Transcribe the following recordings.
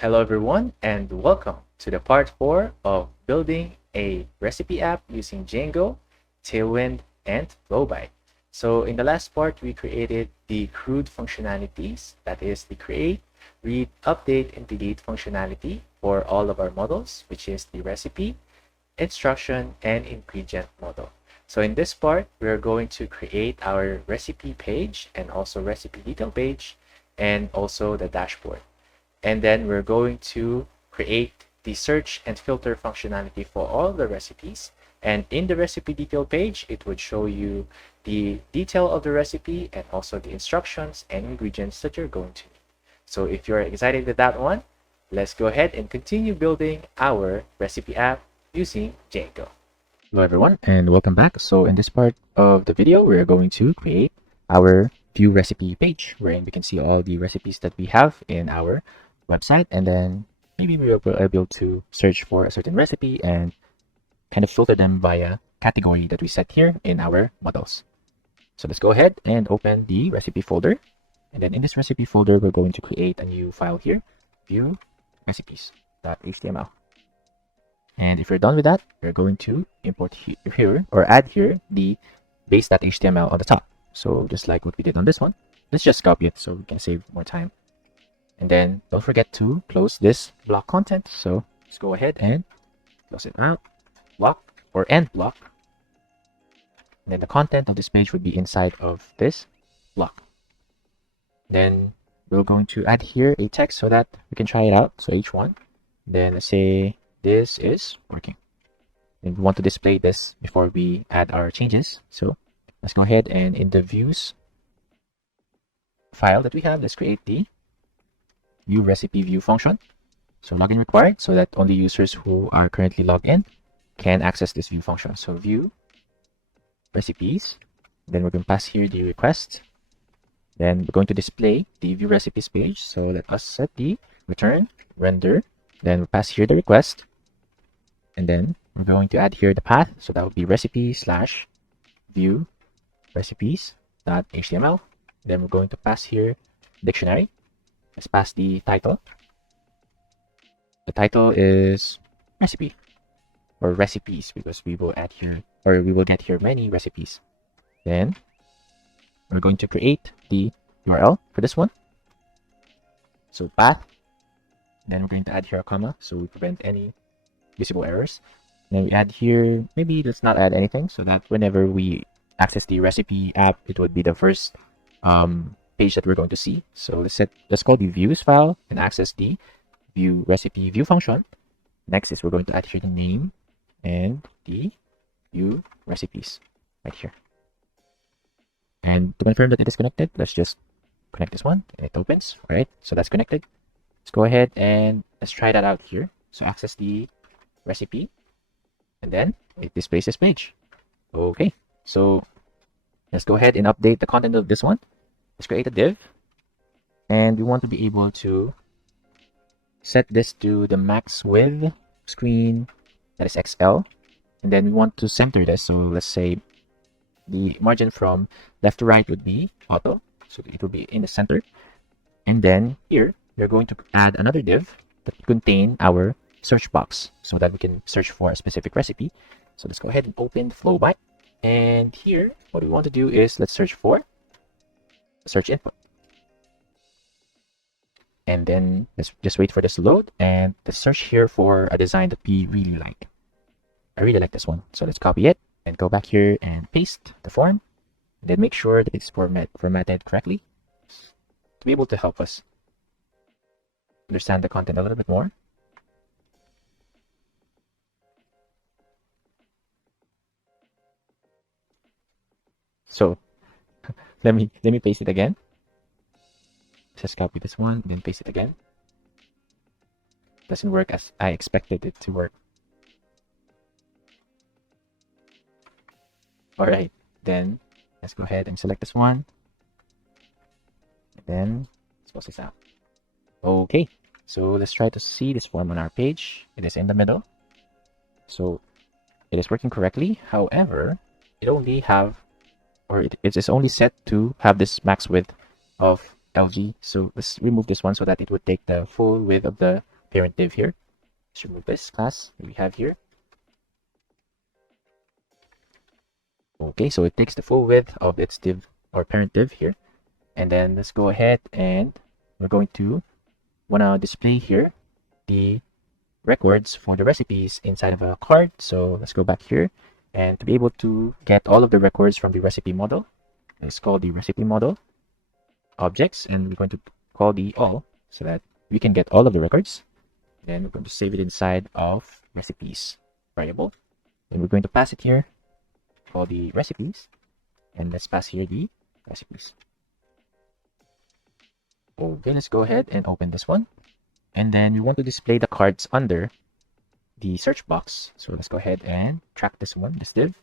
Hello everyone and welcome to the part 4 of building a recipe app using Django, Tailwind, and Flowby. So in the last part, we created the CRUD functionalities, that is the create, read, update, and delete functionality for all of our models, which is the recipe, instruction, and ingredient model. So in this part, we're going to create our recipe page and also recipe detail page and also the dashboard. And then we're going to create the search and filter functionality for all the recipes. And in the recipe detail page, it would show you the detail of the recipe and also the instructions and ingredients that you're going to need. So if you're excited with that one, let's go ahead and continue building our recipe app using Django. Hello everyone and welcome back. So in this part of the video, we're going to create our view recipe page wherein we can see all the recipes that we have in our website, and then maybe we will be able to search for a certain recipe and kind of filter them via category that we set here in our models. So let's go ahead and open the recipe folder, and then in this recipe folder we're going to create a new file here, view recipes.html. And if you're done with that, we're going to import here or add here the base.html on the top. So just like what we did on this one, let's just copy it so we can save more time. And then don't forget to close this block content. So let's go ahead and close it out, block or end block. And then the content of this page would be inside of this block. Then we're going to add here a text so that we can try it out. So h1, then let's say this is working. And we want to display this before we add our changes. So let's go ahead and in the views file that we have, let's create the view recipe view function. So login required so that only users who are currently logged in can access this view function. So view recipes, then we're going to pass here the request. Then we're going to display the view recipes page. So let us set the return render. Then we pass here the request. And then we're going to add here the path. So that would be recipe/view recipes.html. Then we're going to pass here dictionary. Let's pass the title. The title is recipe or recipes because we will add here or we will get here many recipes. Then we're going to create the URL for this one. So path. Then we're going to add here a comma so we prevent any visible errors. Then we add here, maybe let's not add anything so that whenever we access the recipe app, it would be the first page that we're going to see. So let's call the views file and access the view recipe view function. Next is we're going to add here the name and the view recipes right here. And to confirm that it is connected, let's just connect this one and it opens. All right, so that's connected. Let's go ahead and let's try that out here. So access the recipe and then it displays this page. Okay, so let's go ahead and update the content of this one. Let's create a div and we want to be able to set this to the max width screen, that is XL, and then we want to center this. So let's say the margin from left to right would be auto, so it will be in the center. And then here we're going to add another div that contain our search box so that we can search for a specific recipe. So let's go ahead and open Flowby, and here what we want to do is let's search for search input, and then let's just wait for this to load and let's search here for a design that we really like. I really like this one, so let's copy it and go back here and paste the form, and then make sure that it's formatted correctly to be able to help us understand the content a little bit more. So let me paste it again. Just copy this one, then paste it again. Doesn't work as I expected it to work. All right, then let's go ahead and select this one. And then let's post this out. Okay, so let's try to see this form on our page. It is in the middle. So it is working correctly. However, it only have, or it is only set to have this max width of LG. So let's remove this one so that it would take the full width of the parent div here. Let's remove this class that we have here. Okay, so it takes the full width of its div or parent div here. And then let's go ahead and we're going to want to display here the records for the recipes inside of a card. So let's go back here, and to be able to get all of the records from the recipe model, let's call the recipe model objects, and we're going to call the all so that we can get all of the records. Then we're going to save it inside of recipes variable. Then we're going to pass it here, call the recipes, and let's pass here the recipes. Okay, let's go ahead and open this one. And then we want to display the cards under the search box. So let's go ahead and track this one, this div.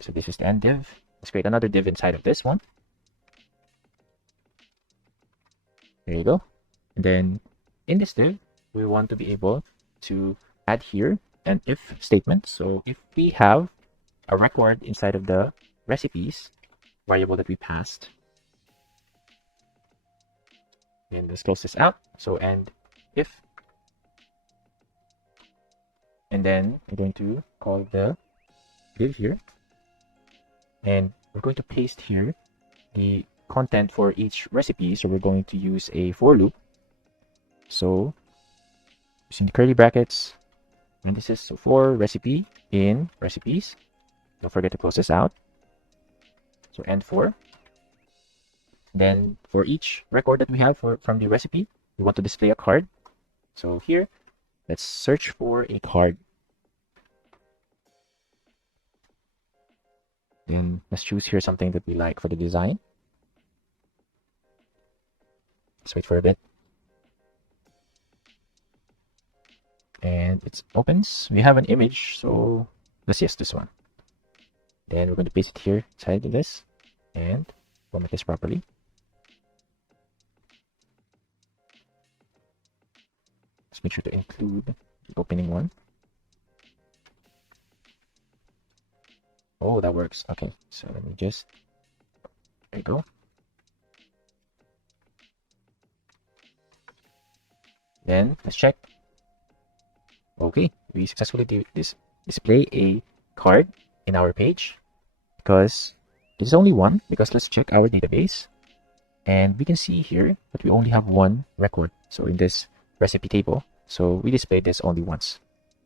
So this is the end div. Let's create another div inside of this one. There you go. And then in this div, we want to be able to add here an if statement. So if we have a record inside of the recipes variable that we passed, and let's close this out. So and if, and then we're going to call the div here, and we're going to paste here the content for each recipe. So we're going to use a for loop. So using the curly brackets, and this is so for recipe in recipes. Don't forget to close this out. So end for. Then for each record that we have from the recipe, we want to display a card. So here, let's search for a card. Then let's choose here something that we like for the design. Let's wait for a bit. And it opens. We have an image, so let's use this one. Then we're going to paste it here inside of this and format this properly. Let's make sure to include the opening one. Oh, that works. Okay, so let me just, there you go. Then let's check. Okay, we successfully display a card in our page because there's only one. Because let's check our database, and we can see here that we only have one record. So in this recipe table, so we display this only once.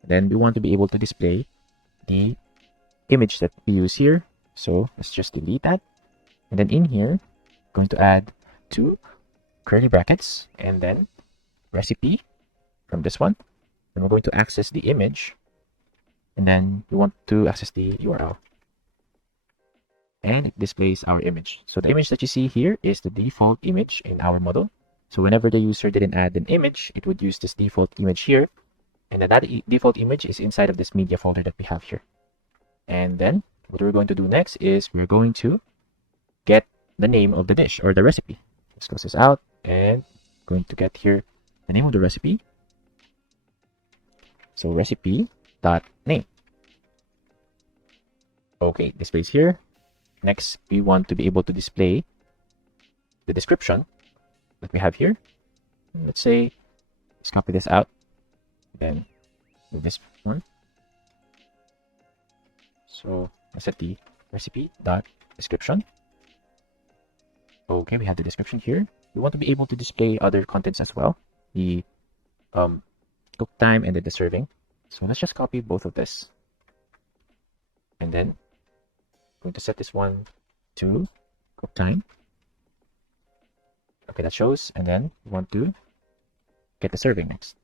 Then we want to be able to display the image that we use here. So let's just delete that, and then in here, going to add two curly brackets and then recipe from this one. Then we're going to access the image, and then we want to access the URL, and it displays our image. So the image that you see here is the default image in our model. So whenever the user didn't add an image, it would use this default image here, and then that default image is inside of this media folder that we have here. And then what we're going to do next is we're going to get the name of the dish or the recipe. Let's close this out, and going to get here the name of the recipe. So recipe.name. Okay, displays here. Next, we want to be able to display the description that we have here. Let's say, let's copy this out, then move this one. So let's set the recipe.description. Okay, we have the description here. We want to be able to display other contents as well. The cook time and then the serving. So let's just copy both of this, and then I'm going to set this one to cook time. Okay, that shows, and then we want to get the serving next,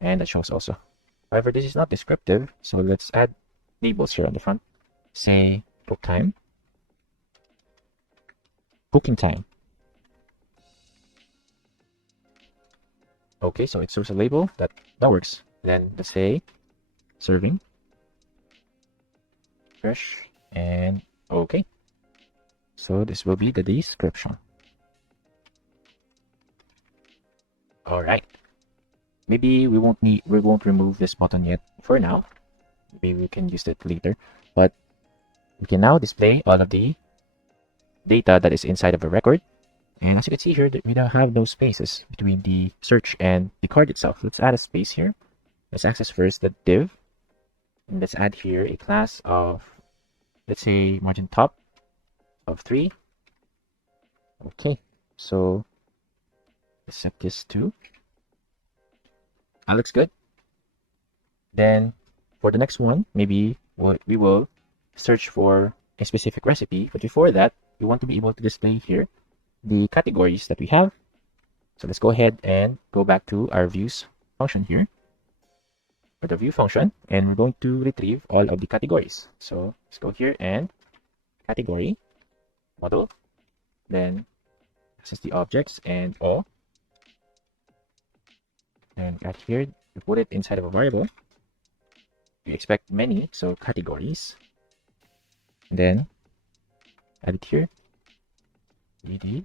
and that shows also. However, this is not descriptive, so let's add labels here on the front. Say cook time, cooking time. Okay, so it shows a label that works. Then let's say serving, fresh, and okay. So this will be the description. All right. Maybe we won't remove this button yet for now. Maybe we can use it later. But we can now display all of the data that is inside of a record. And as you can see here, we now have no spaces between the search and the card itself. Let's add a space here. Let's access first the div. And let's add here a class of, let's say, margin top of 3. Okay, so let's set this to. That looks good. Then for the next one, maybe we will search for a specific recipe. But before that, we want to be able to display here the categories that we have. So let's go ahead and go back to our views function here, or the view function, and we're going to retrieve all of the categories. So let's go here and category model, then access the objects and all. And at here, we put it inside of a variable. We expect many, so categories. And then add it here. ED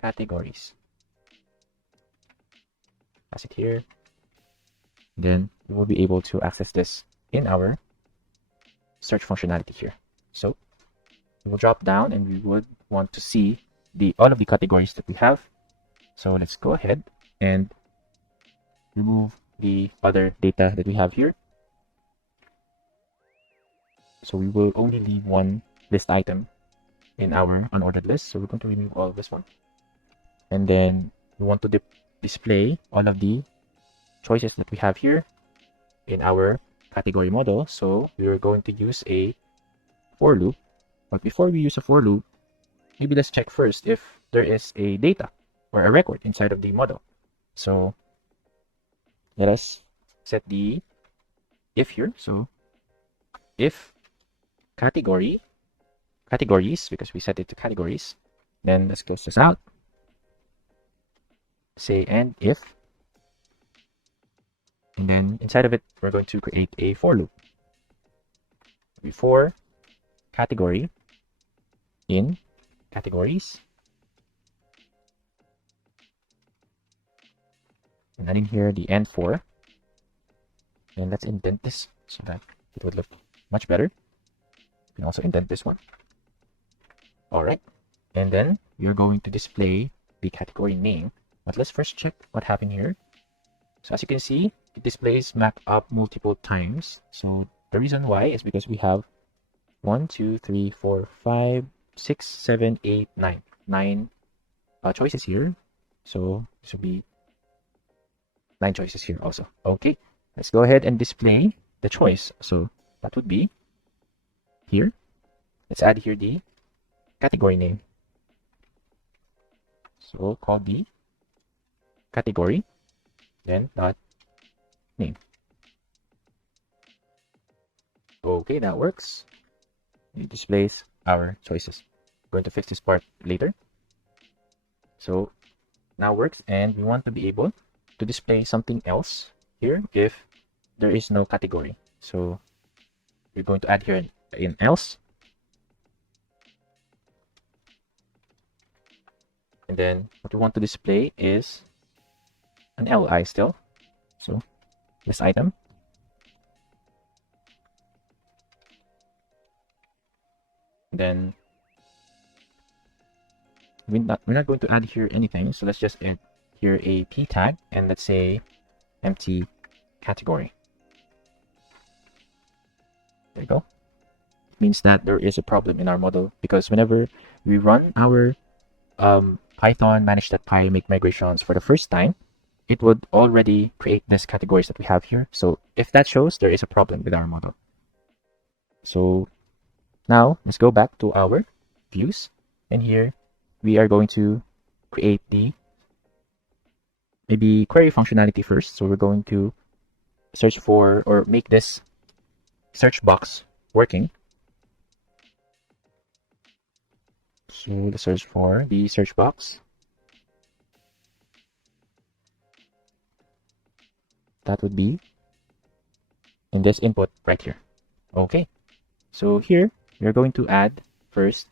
categories. Pass it here. Then we will be able to access this in our search functionality here. So we will drop down and we would want to see all of the categories that we have. So let's go ahead and remove the other data that we have here. So we will only leave one list item in our unordered list. So we're going to remove all of this one. And then we want to display all of the choices that we have here in our category model. So we are going to use a for loop. But before we use a for loop, maybe let's check first if there is a data or a record inside of the model. So let us set the if here. So if categories, because we set it to categories, then let's close this out. Say and if, and then inside of it, we're going to create a for loop. Before category in categories, and adding here the end for, and let's indent this so that it would look much better. You can also indent this one. All right, and then we are going to display the category name. But let's first check what happened here. So as you can see, it displays markup multiple times. So the reason why is because we have 1, 2, 3, 4, 5, 6, 7, 8, 9. 9 choices here. So this will be 9 choices here also. Okay, let's go ahead and display the choice. So that would be here. Let's add here the category name. So call the category, then dot name. Okay, that works. It displays our choices. I'm going to fix this part later. So now works, and we want to be able to display something else here if there is no category. So we're going to add here an else. And then what we want to display is an li still. So this item. Then we're not going to add here anything. So let's just add here a p tag, and let's say empty category. There you go. It means that there is a problem in our model, because whenever we run our Python manage.py make migrations for the first time, it would already create these categories that we have here. So if that shows, there is a problem with our model. So now let's go back to our views, and here we are going to create the maybe query functionality first. So we're going to search for, or make this search box working. So let's search for the search box. That would be in this input right here. Okay, so here we're going to add first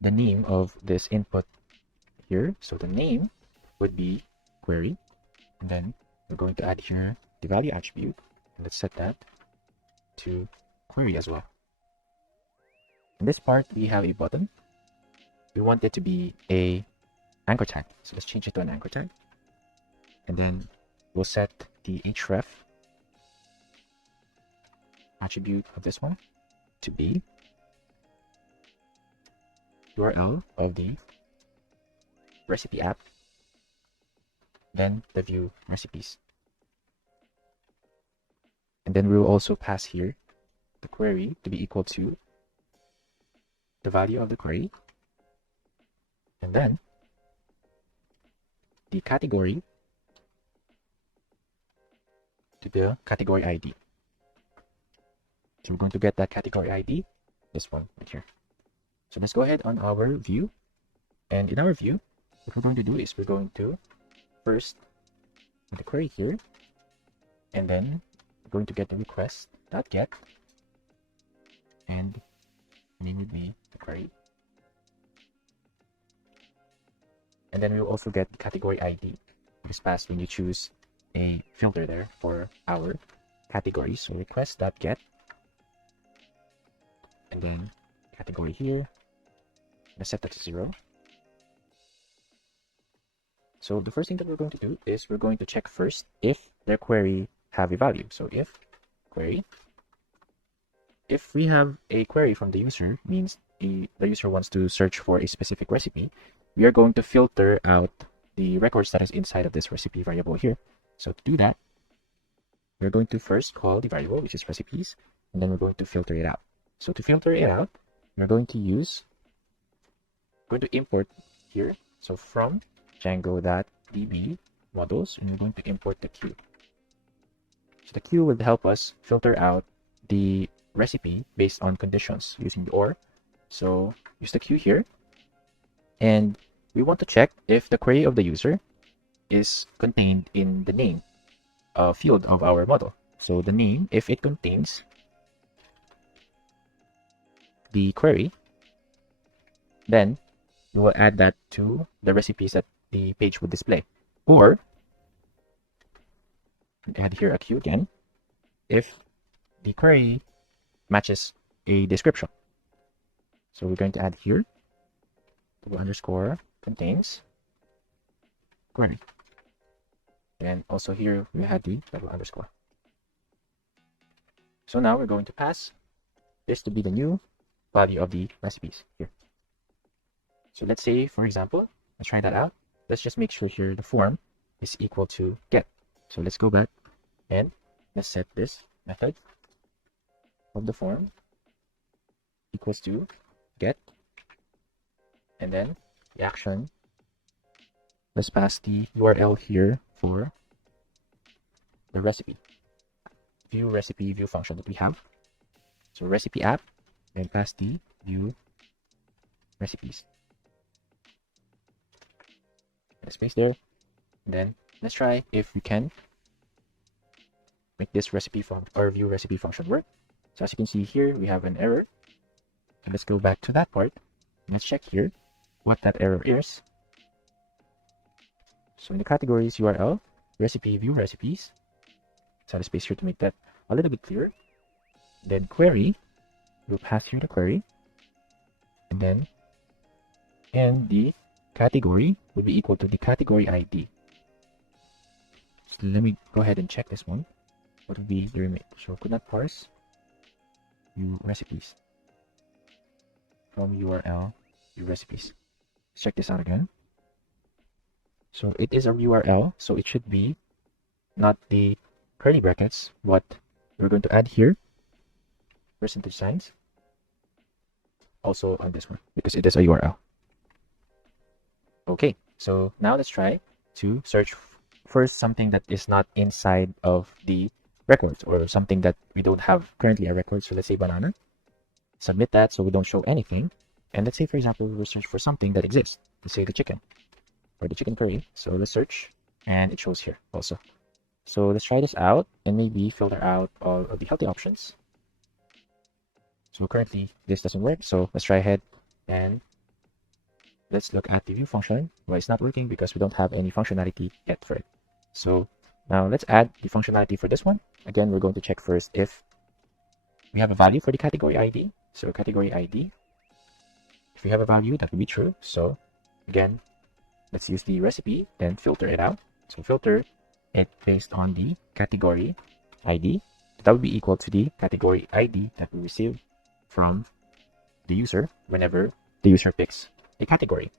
the name of this input here. So the name would be query, and then we're going to add here the value attribute, and let's set that to query as well. In this part, we have a button. We want it to be a anchor tag. So let's change it to an anchor tag. And then we'll set the href attribute of this one to be URL of the recipe app, then the view recipes. And then we will also pass here the query to be equal to the value of the query, and then the category to the category ID. So we're going to get that category ID, this one right here. So let's go ahead on our view, and in our view, what we're going to do is we're going to first put the query here, and then we're going to get the request.get, and the name would be the query. And then we'll also get the category ID, which is passed when you choose a filter there for our category. So request.get, and then category here, let's set that to 0. So the first thing that we're going to do is we're going to check first if their query have a value. So if query, if we have a query from the user, means the user wants to search for a specific recipe, we are going to filter out the records that is inside of this recipe variable here. So to do that, we're going to first call the variable, which is recipes, and then we're going to filter it out. So to filter it out, we're going to import here. So from Django.db models, and we're going to import the queue. So the queue will help us filter out the recipe based on conditions using the OR. So use the queue here, and we want to check if the query of the user is contained in the name field of our model. So the name, if it contains the query, then we will add that to the recipes that the page would display. Or add here a queue again if the query matches a description. So we're going to add here double underscore contains query. And also here we add the double underscore. So now we're going to pass this to be the new value of the recipes here. So let's say, for example, let's try that out. Let's just make sure here the form is equal to get. So let's go back and let's set this method of the form equals to get, and then the action, let's pass the URL here for the recipe view function that we have. So recipe app, and pass the view recipes. Space there. And then let's try if we can make this recipe from our view recipe function work. So as you can see here, we have an error. So let's go back to that part. Let's check here what that error is. So in the categories URL, recipe view recipes. Let's add a space here to make that a little bit clearer. Then query, we'll pass here the query. And then in the category would be equal to the category ID. So let me go ahead and check this one. What would be the remake? So could not parse view recipes from URL view recipes. Let's check this out again. So it is a URL, so it should be not the curly brackets. What we're going to add here, percentage signs, also on this one because it is a URL. Okay, so now let's try to search for something that is not inside of the records, or something that we don't have currently a record. So let's say banana. Submit that so we don't show anything. And let's say, for example, we'll search for something that exists. Let's say the chicken or the chicken curry. So let's search, and it shows here also. So let's try this out and maybe filter out all of the healthy options. So currently this doesn't work. So let's try ahead and let's look at the view function. Well, it's not working because we don't have any functionality yet for it. So now let's add the functionality for this one. Again, we're going to check first if we have a value for the category ID. So category ID, If we have a value, that will be true. So again, let's use the recipe, then filter it out. So filter it based on the category ID. That would be equal to the category ID that we receive from the user whenever the user picks a category.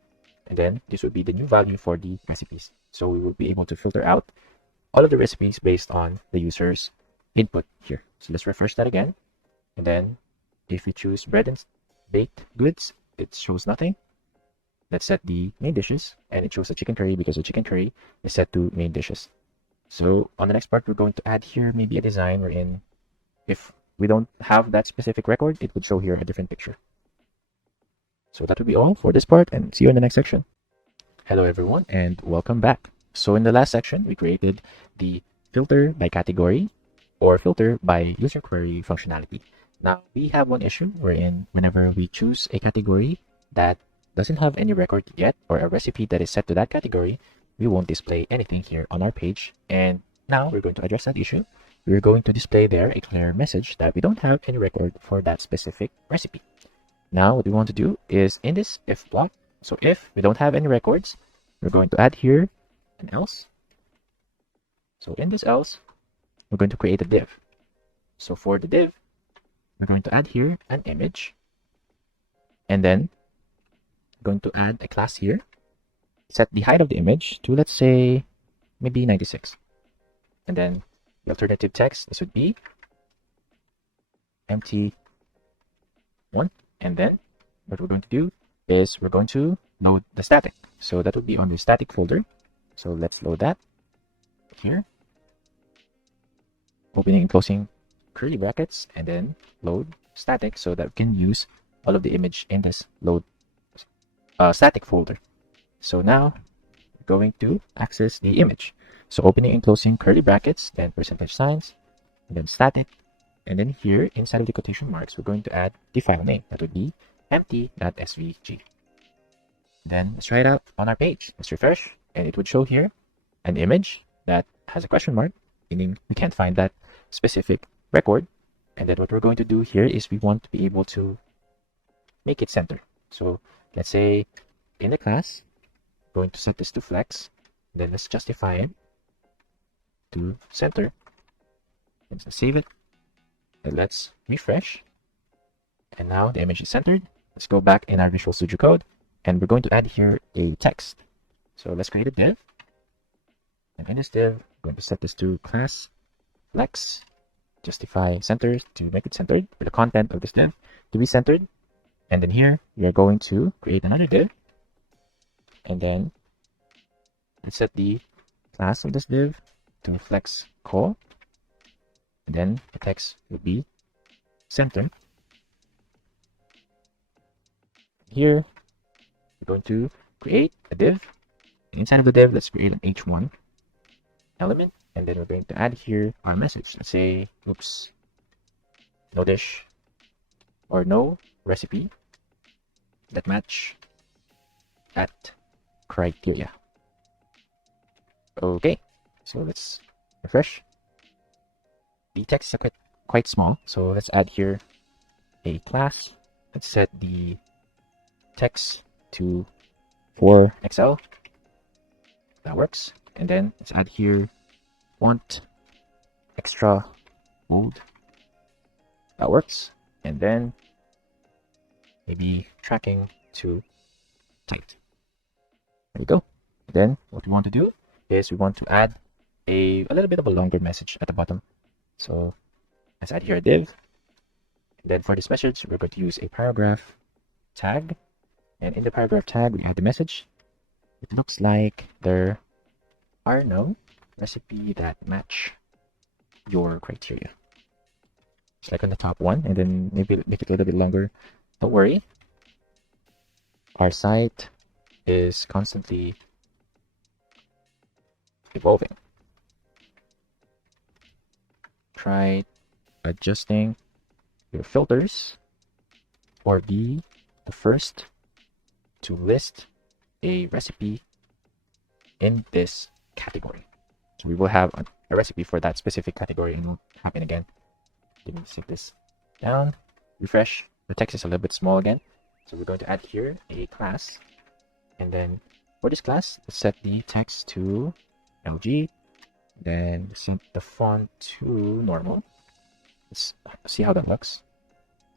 And then this would be the new value for the recipes. So we will be able to filter out all of the recipes based on the user's input here. So let's refresh that again. And then if we choose bread and baked goods, it shows nothing. Let's set the main dishes, and it shows the chicken curry because the chicken curry is set to main dishes. So on the next part, we're going to add here maybe a design wherein if we don't have that specific record, it would show here a different picture. So that would be all for this part, and see you in the next section. Hello everyone, and welcome back. So in the last section, we created the filter by category or filter by user query functionality. Now we have one issue wherein whenever we choose a category that doesn't have any record yet or a recipe that is set to that category, we won't display anything here on our page. And now we're going to address that issue. We're going to display there a clear message that we don't have any record for that specific recipe. Now what we want to do is in this if block, so if we don't have any records, we're going to add here an else. So in this else, we're going to create a div. So for the div, we're going to add here an image, and then we're going to add a class here. Set the height of the image to, let's say, maybe 96. And then the alternative text, this would be empty one. And then what we're going to do is we're going to load the static. So that would be on the static folder. So let's load that here. Opening and closing curly brackets, and then load static so that we can use all of the image in this load static folder. So now we're going to access the image. So opening and closing curly brackets, then percentage signs, and then static. And then here inside of the quotation marks, we're going to add the file name. That would be empty.svg. Then let's try it out on our page. Let's refresh, and it would show here an image that has a question mark, meaning we can't find that specific record. And then what we're going to do here is we want to be able to make it center. So let's say in the class, we're going to set this to flex. Then let's justify it to center. Let's save it. And let's refresh. And now the image is centered. Let's go back in our Visual Studio Code, and we're going to add here a text. So let's create a div. And in this div, we're going to set this to class flex, justify center to make it centered, for the content of this div to be centered. And then here, we are going to create another div. And then let's set the class of this div to flex call. And then the text will be center. Here, we're going to create a div. Inside of the div, let's create an h1 element. And then we're going to add here our message. Let's say, oops, no dish or no recipe that match that criteria. Okay, so let's refresh. The text is quite small, so let's add here a class. Let's set the text to 4XL. That works. And then let's add here font extra bold. That works. And then maybe tracking to typed. There we go. Then what we want to do is we want to add a little bit of a longer message at the bottom. So let's add here a div. And then for this message, we're going to use a paragraph tag. And in the paragraph tag, we add the message. It looks like there are no recipe that match your criteria. It's like on the top one, and then maybe make it a little bit longer. Don't worry. Our site is constantly evolving. Try adjusting your filters or be the first to list a recipe in this category. So we will have a recipe for that specific category, and it won't happen again. Let me save this down, refresh. The text is a little bit small again. So we're going to add here a class, and then for this class, let's set the text to LG, then set the font to normal. Let's see how that looks.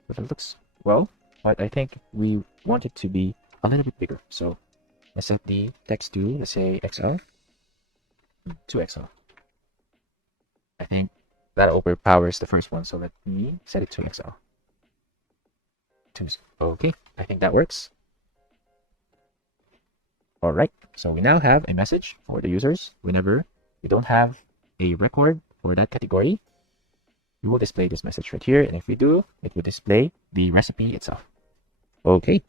If it looks well, but I think we want it to be a little bit bigger. So let's set the text to, let's say, XL, to XL. I think that overpowers the first one, so let me set it to XL. Okay, I think that works. All right, so we now have a message for the users. Whenever we don't have a record for that category, we will display this message right here, and if we do, it will display the recipe itself. Okay,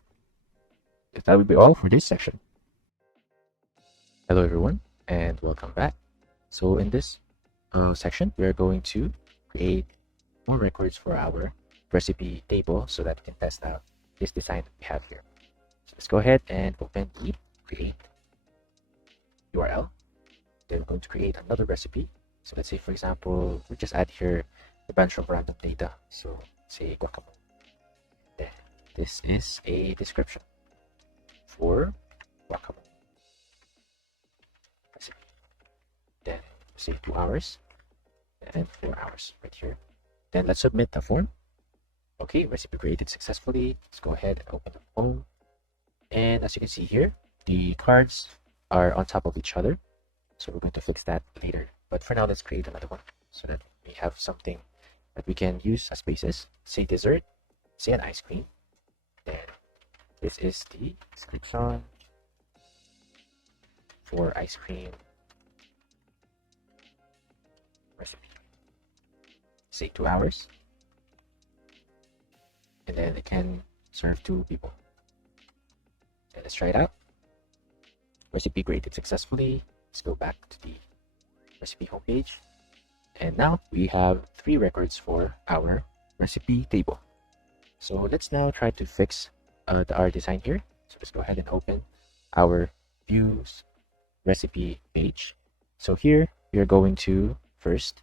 that would be all for this section. Hello everyone, and welcome back. So in this section, we're going to create more records for our recipe table so that we can test out this design that we have here. So let's go ahead and open the create URL. Then we're going to create another recipe. So let's say, for example, we just add here a bunch of random data. So say guacamole. Then this is a description for guacamole recipe. Then say 2 hours and 4 hours right here. Then let's submit the form. Okay, recipe created successfully. Let's go ahead and open the form. And as you can see here, the cards are on top of each other. So we're going to fix that later. But for now, let's create another one so that we have something that we can use as basis. Say dessert, say an ice cream. Then this is the description for ice cream recipe. Say 2 hours. And then it can serve 2 people. And let's try it out. Recipe created successfully. Let's go back to the recipe homepage. And now we have 3 records for our recipe table. So let's now try to fix our design here. So let's go ahead and open our views recipe page. So here we are going to first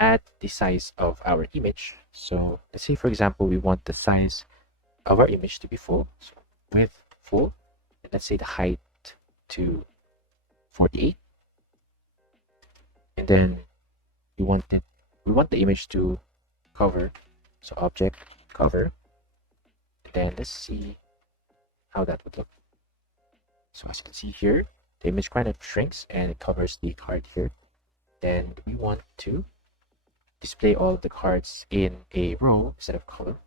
add the size of our image. So let's say, for example, we want the size of our image to be full. So width full. And let's say the height to 48. And then we want the image to cover. So object cover. And then let's see how that would look. So as you can see here, the image kind of shrinks and it covers the card here. Then we want to display all of the cards in a row instead of column.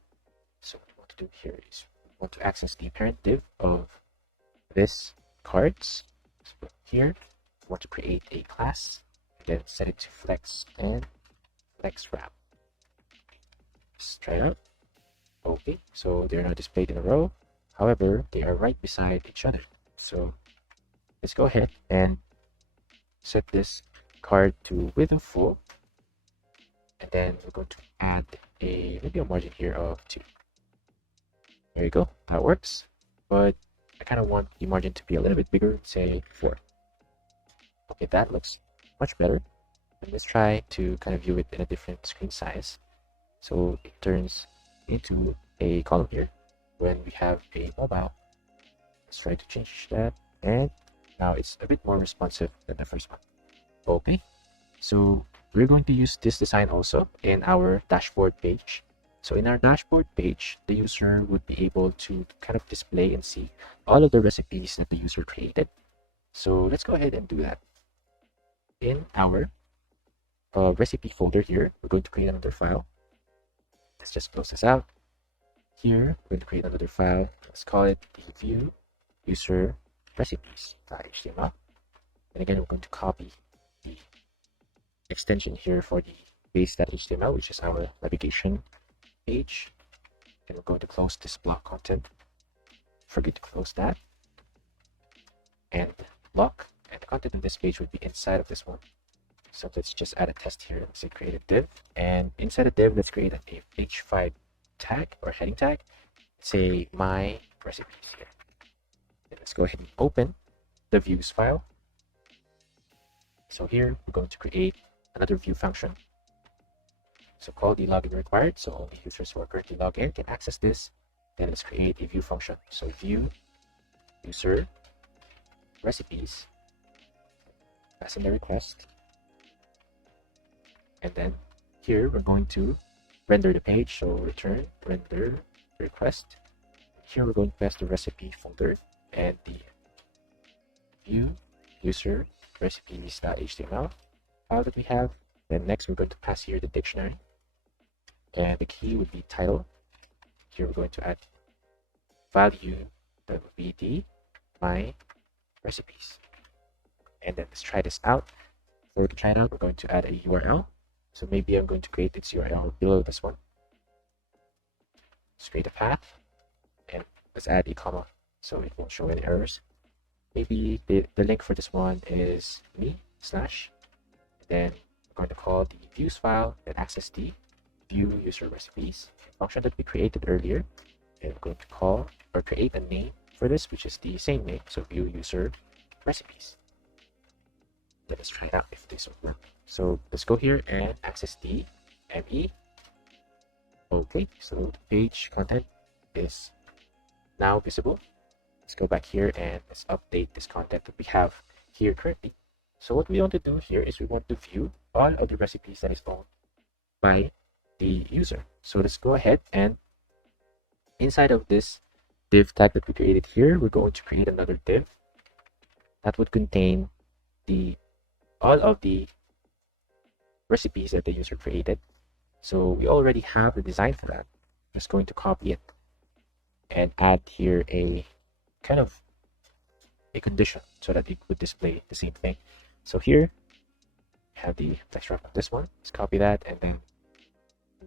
So what we want to do here is we want to access the parent div of this cards. So here we want to create a class, then set it to flex and flex wrap. Let's try it out. Okay, so they're now displayed in a row. However, they are right beside each other. So let's go ahead and set this card to width of full. And then we're going to add maybe a margin here of 2. There you go, that works. But I kind of want the margin to be a little bit bigger, say 4. Okay, that looks much better. And let's try to kind of view it in a different screen size. So it turns into a column here when we have a mobile. Let's try to change that. And now it's a bit more responsive than the first one. Okay, so we're going to use this design also in our dashboard page. So in our dashboard page, the user would be able to kind of display and see all of the recipes that the user created. So let's go ahead and do that. In our recipe folder here, we're going to create another file. Let's just close this out. Here, we're going to create another file. Let's call it the view user recipes.html. And again, we're going to copy the extension here for the base.html, which is our navigation page. And we're going to close this block content. Forget to close that. And block. And the content of this page would be inside of this one. So let's just add a test here. Let's say create a div. And inside a div, let's create a h5 tag or heading tag. Say my recipes here. And let's go ahead and open the views file. So here we're going to create another view function. So call the login required. So only users who are currently logged in can access this. Then let's create a view function. So view user recipes, pass in the request, and then here we're going to render the page. So return render request. Here we're going to pass the recipe folder and the view user recipes.html file that we have. Then next we're going to pass here the dictionary, and the key would be title. Here we're going to add value that would be the my recipes. And then let's try this out. So to try it out, we're going to add a URL. So maybe I'm going to create its URL below this one. Let's create a path, and let's add a comma so it won't show any errors. Maybe the link for this one is me slash. Then we're going to call the views file that access the view user recipes function that we created earlier. And we're going to call or create a name for this, which is the same name. So view user recipes. Then let's try it out if this will work. So let's go here and access the ME. Okay, so the page content is now visible. Let's go back here and let's update this content that we have here currently. So what we want to do here is we want to view all of the recipes that is owned by the user. So let's go ahead and inside of this div tag that we created here, we're going to create another div that would contain all of the recipes that the user created. So we already have the design for that. Just going to copy it and add here a kind of a condition so that it would display the same thing. So here we have the text wrap of this one. Let's copy that and then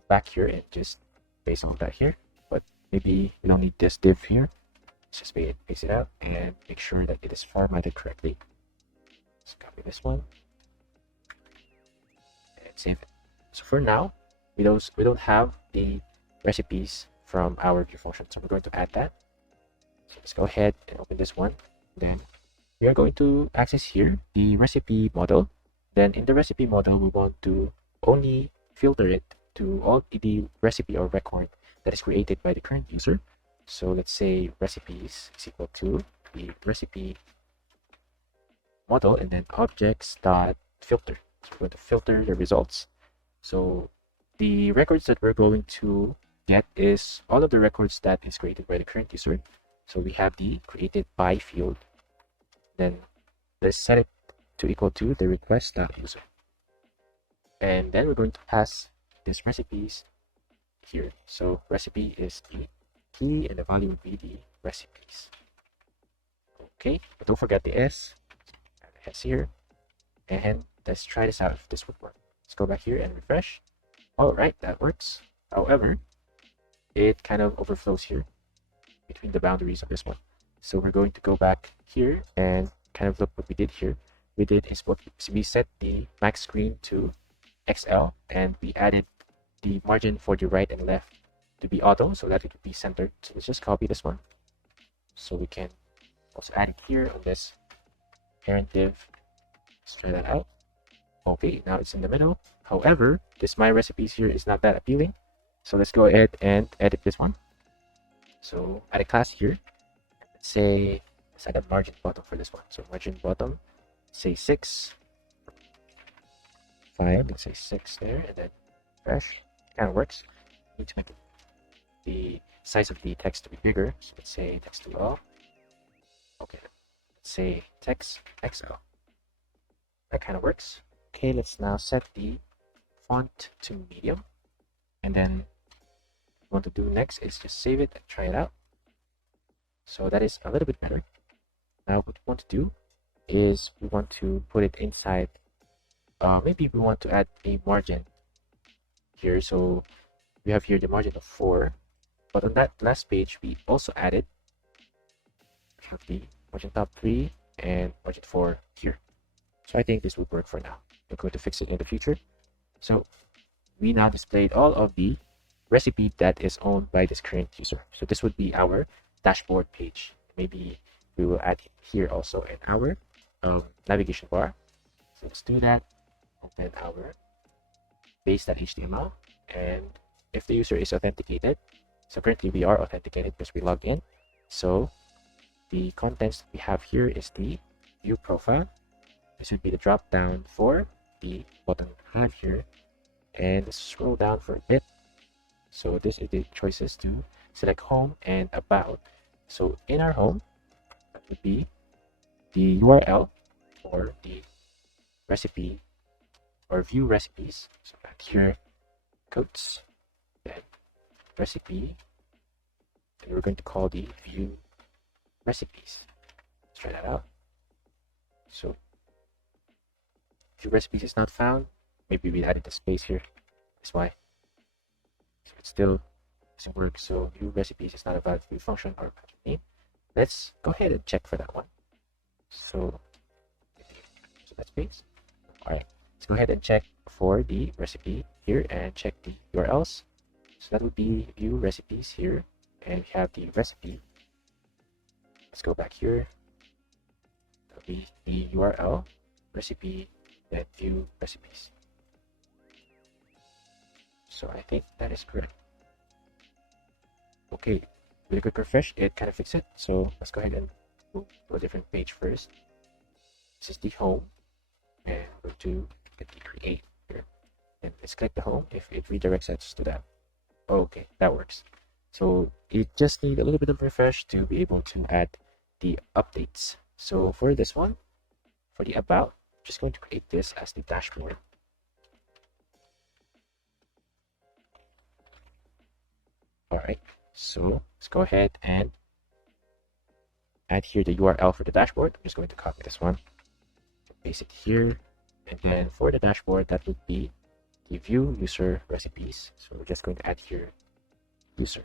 back here and just paste all that here. But maybe we don't need this div here. Let's just paste it out and make sure that it is formatted correctly. Let's copy this one and save it. So for now, we don't have the recipes from our view function, so we're going to add that. So let's go ahead and open this one. Then we are going to access here the recipe model. Then in the recipe model, we want to only filter it to all the recipe or record that is created by the current user. So let's say recipes is equal to the recipe model and then objects dot filter. So we're going to filter the results. So the records that we're going to get is all of the records that is created by the current user. So we have the created by field. Then let's set it to equal to the request.user. And then we're going to pass this recipes here. So recipe is the key and the value would be the recipes. Okay, but don't forget the S. Add the S here. And let's try this out if this would work. Let's go back here and refresh. All right, that works. However, it kind of overflows here between the boundaries of this one. So we're going to go back here and kind of look what we did here. We did is what we set the max screen to XL and we added the margin for the right and left to be auto so that it would be centered. So let's just copy this one. So we can also add it here on this parent div. Let's try that out. Okay, now it's in the middle. However, this my recipes here is not that appealing. So let's go ahead and edit this one. So add a class here. Let's say let's add a margin bottom for this one. So margin bottom, say 6. 5, let's say 6 there, and then refresh. Kind of works. Need to make the size of the text to be bigger. So let's say text to all. Okay, let's say text XL. That kind of works. Okay, let's now set the font to medium. And then what we want to do next is just save it and try it out. So that is a little bit better. Now what we want to do is we want to put it inside. Maybe we want to add a margin here. So we have here the margin of 4. But on that last page, we also added the margin top 3 and margin 4 here. So I think this would work for now. We're going to fix it in the future. So we now displayed all of the recipe that is owned by this current user. So this would be our dashboard page. Maybe we will add here also in our navigation bar. So let's do that. And then our base.html. And if the user is authenticated, So currently we are authenticated because we logged in. So the contents we have here is the view profile. This would be the drop down for the button have here, and let's scroll down for a bit. So this is the choices to select home and about. So in our home, that would be the URL for the recipe or view recipes. So back here, quotes, then recipe, and we're going to call the view recipes. Let's try that out. So view recipes is not found. Maybe we added a space here. That's why. So it still doesn't work. So view recipes is not a valid view function or name. Let's go ahead and check for that one. So that space. All right. Let's go ahead and check for the recipe here and check the URLs. So that would be view recipes here, and we have the recipe. Let's go back here. That would be the URL recipe and view recipes. So I think that is correct. Okay, with a quick refresh, it kind of fixed it. So let's go ahead and move to a different page first. This is the home, and we're going to get the create here. And let's click the home if it redirects us to that. Okay, that works. So it just needs a little bit of refresh to be able to add the updates. So for this one, for the about, I'm just going to create this as the dashboard. All right, so let's go ahead and add here the URL for the dashboard. I'm just going to copy this one, paste it here, and then for the dashboard, that would be the view user recipes. So we're just going to add here user.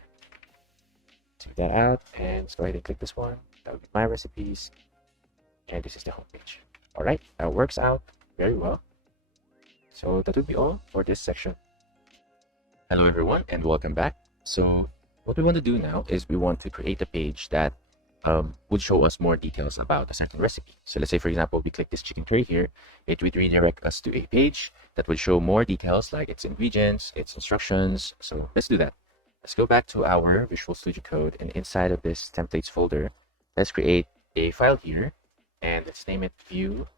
Take that out, and let's go ahead and click this one. That would be my recipes, and this is the homepage. All right, that works out very well. So that would be all for this section. Hello everyone, and welcome back. So what we want to do now is we want to create a page that would show us more details about a certain recipe. So let's say, for example, we click this chicken curry here. It would redirect us to a page that would show more details like its ingredients, its instructions. So let's do that. Let's go back to our Visual Studio Code, and inside of this templates folder, let's create a file here, and let's name it view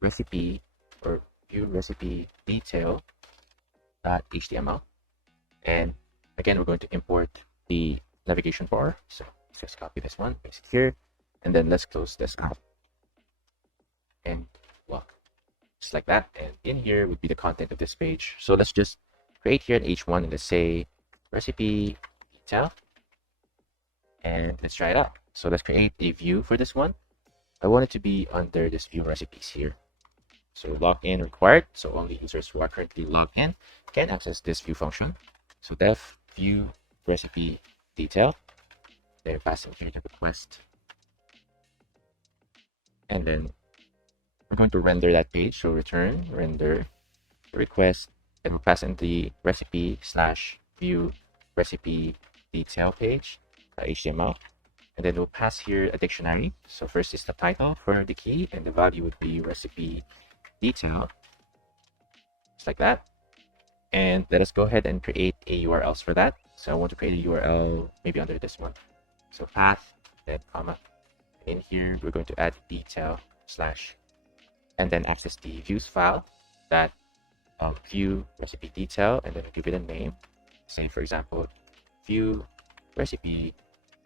recipe or view recipe detail.html. And again, we're going to import the navigation bar. So let's just copy this one, paste it here, and then let's close this out and lock, just like that. And in here would be the content of this page. So let's just create here an H1 and let's say recipe detail, and let's try it out. So let's create a view for this one. I want it to be under this view recipes here. So login required. So only users who are currently logged in can access this view function. So def view recipe detail. Then passing here the request, and then we're going to render that page. So return render request, and we'll pass in the recipe slash view recipe detail page HTML, and then we'll pass here a dictionary. So first is the title for the key, and the value would be recipe detail, just like that. And let us go ahead and create a URLs for that. So I want to create a URL maybe under this one. So path, then comma. In here, we're going to add detail slash, and then access the views file that view recipe detail, and then give it a name. Say, for example, view recipe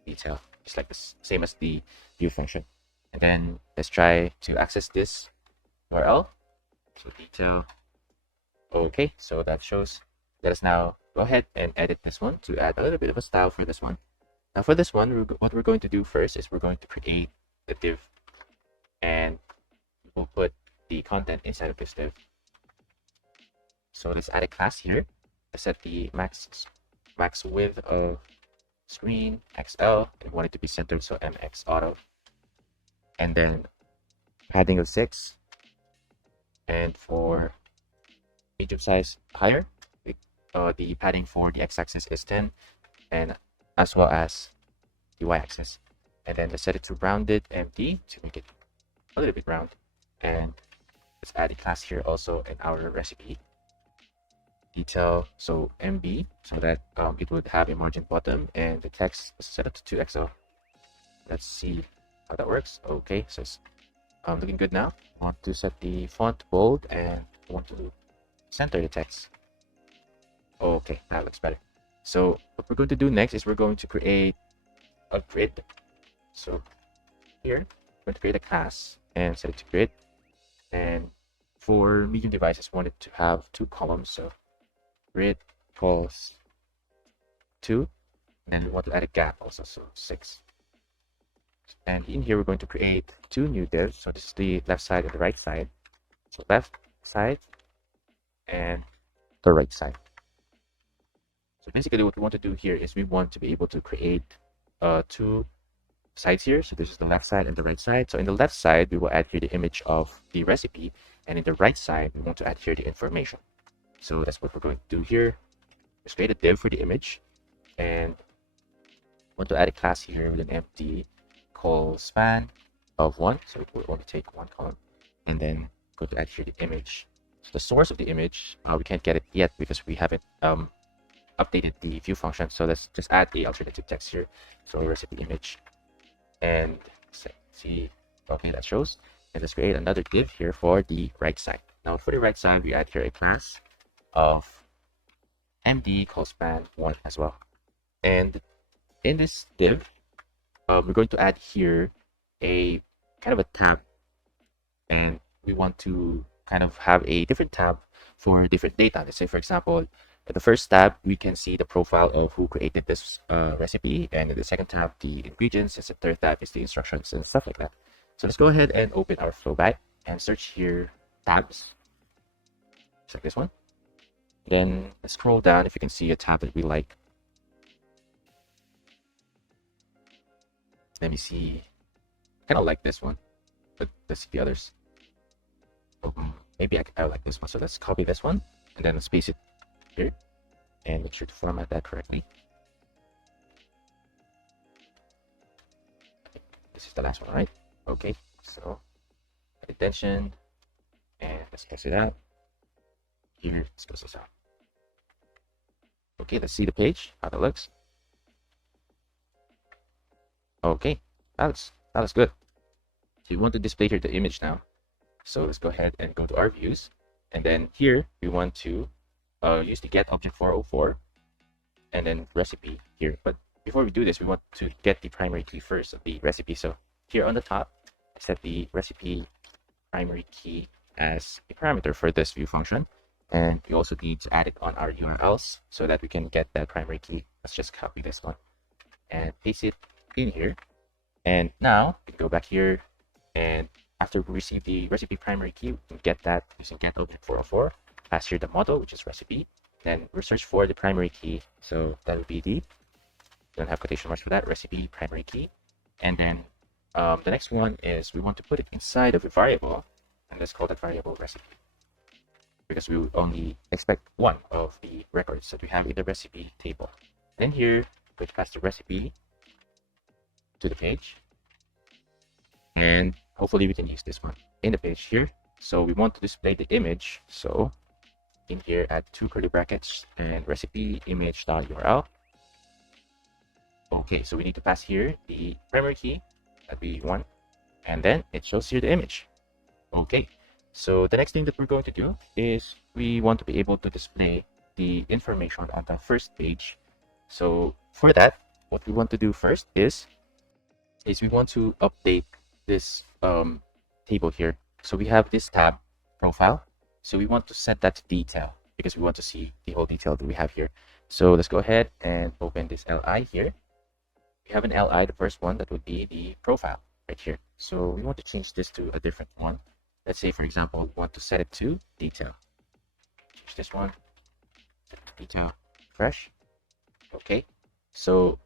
detail, just like this, same as the view function. And then let's try to access this URL. So detail. Okay, so that shows. Let us now go ahead and edit this one to add a little bit of a style for this one. Now for this one, what we're going to do first is we're going to create the div, and we'll put the content inside of this div. So let's add a class here. Let's set the max width of screen XL, and want it to be centered, so MX auto. And then padding of 6, and for medium size higher, the padding for the x-axis is 10, and as well as the y-axis. And then let's set it to rounded empty to make it a little bit round. And let's add a class here also in our recipe detail, so MB, so that it would have a margin bottom, and the text is set up to 2XL. Let's see how that works. Okay, so it's looking good now. I want to set the font bold and I want to center the text. Okay, that looks better. So what we're going to do next is we're going to create a grid. So here, we're going to create a class and set it to grid. And for medium devices, we want it to have 2 columns. So grid equals 2. And then we want to add a gap also, so 6. And in here, we're going to create 2 new divs. So this is the left side and the right side. So left side and the right side. So basically what we want to do here is we want to be able to create 2 sides here. So this is the left side and the right side. So in the left side, we will add here the image of the recipe. And in the right side, we want to add here the information. So that's what we're going to do here. Just create a div for the image. And want to add a class here with an empty call span of 1. So it will only take 1 column. And then go to add here the image. So the source of the image, we can't get it yet because we haven't updated the view function. So let's just add the alternative text here. So recipe image. And see, okay, that shows. And let's create another div here for the right side. Now for the right side, we add here a class of md call span 1 as well. And in this div, we're going to add here a kind of a tab, and we want to kind of have a different tab for different data. Let's say, for example, at the first tab, we can see the profile of who created this recipe, and in the second tab, the ingredients, and the third tab is the instructions and stuff like that. So let's go ahead and open our flowback and search here tabs. Just like this one. Then let's scroll down if you can see a tab that we like. Let me see. I kind of like this one, but let's see the others. Maybe I like this one. So let's copy this one and then let's paste it here and make sure to format that correctly. This is the last one, right? Okay, so attention, and let's close it out. Here, let's close this out. Okay, let's see the page, how that looks. Okay, that looks good. So you want to display here the image now. So let's go ahead and go to our views. And then here, we want to use the get object 404 and then recipe here. But before we do this, we want to get the primary key first of the recipe. So here on the top, I set the recipe primary key as a parameter for this view function. And we also need to add it on our URLs so that we can get that primary key. Let's just copy this one and paste it in here. And now we can go back here, and after we receive the recipe primary key, we can get that using get object 404. Pass here the model, which is recipe. Then we search for the primary key. So that would be the, don't have quotation marks for that, recipe primary key. And then the next one is we want to put it inside of a variable, and let's call that variable recipe, because we will only expect one of the records that we have in the recipe table. Then here, we pass the recipe to the page, and hopefully we can use this one in the page here. So we want to display the image, so in here add 2 curly brackets and recipe image.url. Okay, so we need to pass here the primary key, that'd be 1, and then it shows here the image. Okay, so the next thing that we're going to do is we want to be able to display the information on the first page. So for that, what we want to do first is we want to update this table here. So we have this tab profile. So we want to set that to detail because we want to see the whole detail that we have here. So let's go ahead and open this LI here. We have an LI, the first one, that would be the profile right here. So we want to change this to a different one. Let's say, for example, we want to set it to detail. Change this one, set it to detail, fresh. Okay, so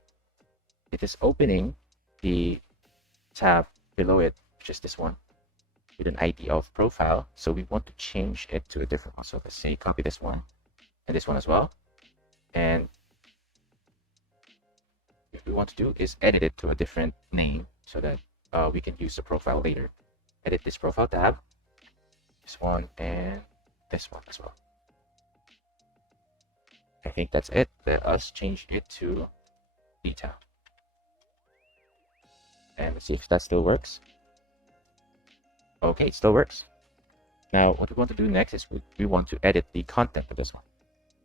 it is opening the tab below it, which is this one, with an ID of profile. So we want to change it to a different one. So let's say copy this one and this one as well. And what we want to do is edit it to a different name so that we can use the profile later. Edit this profile tab, this one, and this one as well. I think that's it. Let us change it to detail. And let's see if that still works. Okay, it still works. Now, what we want to do next is we want to edit the content of this one.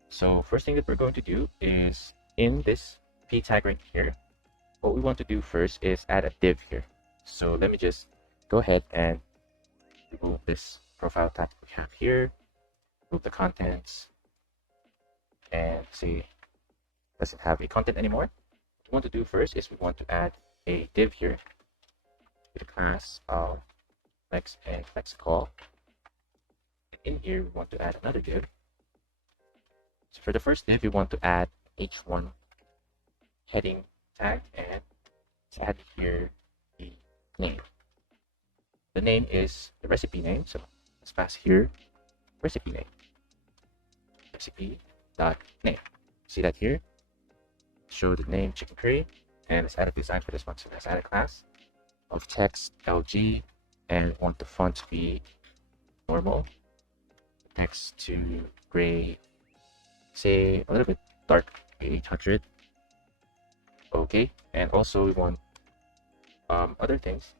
So first thing that we're going to do is in this p tag right here, what we want to do first is add a div here. So let me just go ahead and remove this profile tag we have here, remove the contents, and see doesn't have a content anymore. What we want to do first is we want to add a div here with a class of flex and flex call. In here, we want to add another div. So for the first div, we want to add h1 heading tag, and let's add here the name. The name is the recipe name, so let's pass here recipe name. Recipe.name. See that here? Show the name chicken curry, and let's add a design for this one. So let's add a class of text LG, and want the font to be normal. Text to gray, say a little bit dark, 800. Okay, and also we want other things.